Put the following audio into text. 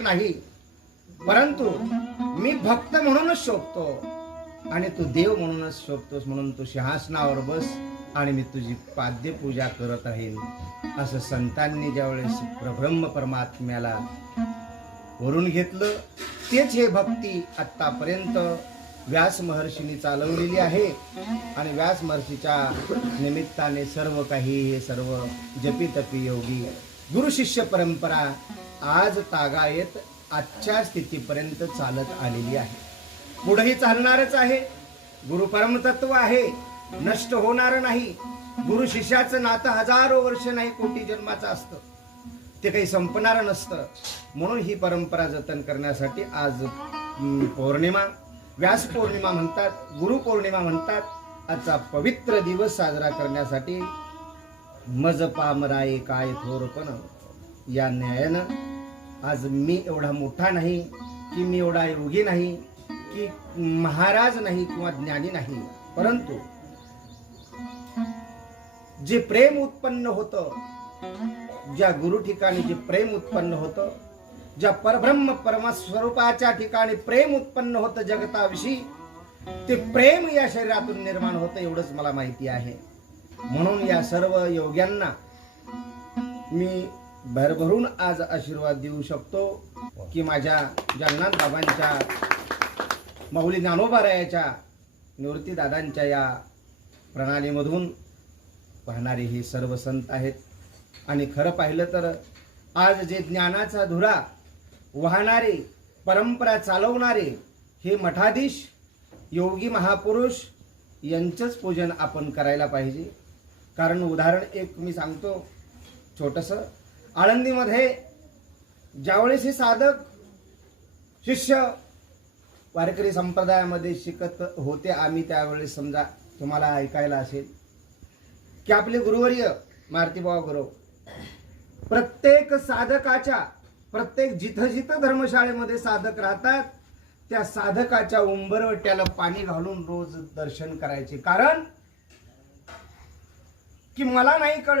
नाही, परंतु मी भक्त म्हणूनच शोभतो आणि तू देव म्हणूनच शोभतोस, म्हणून तू सिंहासनावर बस आणि मी तुझी पाद्य पूजा करत राहीन, असं संतांनी ज्यावेळेस ब्रह्म परमात्म्याला वरून घेतलं, तेच हे भक्ती आतापर्यंत व्यास महर्षींनी चालवलेली आहे. आणि व्यास महर्षीच्या निमित्ताने सर्व काही हे सर्व जपी तपी योगी गुरु शिष्य परंपरा आज तागायत आजच्या स्थितीपर्यंत चालत आलेली आहे. पुढेही चालणारच आहे. गुरु परमतत्व आहे, नष्ट होणार नाही. गुरु शिष्याचं नातं हजारो वर्ष नाही, कोटी जन्माचं असतं, ते काही संपणार नसतं. म्हणून ही परंपरा जतन करण्यासाठी आज पौर्णिमा, व्यास पौर्णिमा म्हणतात, गुरु पौर्णिमा म्हणतात, आजचा पवित्र दिवस साजरा करण्यासाठी मज पामराये काय थोरपण या न्यायानं आज मी एवढा मोठा नाही, की मी एवढा योगी नाही, की महाराज नाही किंवा ज्ञानी नाही, परंतु जे प्रेम उत्पन्न होतं, ज्या गुरु ठिकाणी जे प्रेम उत्पन्न होतं, ज्या परब्रह्म परमस्वरूपाच्या ठिकाणी प्रेम उत्पन्न होतं जगताविषयी, ते प्रेम या शरीरातून निर्माण होतं एवढंच मला माहिती आहे. म्हणून या सर्व योग्यांना मी भरभरून आज आशीर्वाद देऊ शकतो की माझ्या जगन्नाथ बाबांच्या, माऊली ज्ञानोबारायाच्या, निवृत्ती दादांच्या या प्रणालीमधून वाहणारे हे सर्व संत आहेत. आणि खरं पाहिलं तर आज जे ज्ञानाचा धुरा वाहणारे, परंपरा चालवणारे हे मठाधीश योगी महापुरुष यांचंच पूजन आपण करायला पाहिजे. कारण उदाहरण एक मी सांगतो छोटंसं. आळंदीमध्ये ज्यावेळेस हे साधक शिष्य वारकरी संप्रदायामध्ये शिकत होते, आम्ही त्यावेळेस समजा तुम्हाला ऐकायला असेल की आपले गुरुवर्य मारुतीबाबा गुरु प्रत्येक साधकाच्या, प्रत्येक जिथं जिथं धर्मशाळेमध्ये साधक राहतात त्या साधकाच्या उंबरवट्याला पाणी घालून रोज दर्शन करायचे. कारण की मला नाही कळलं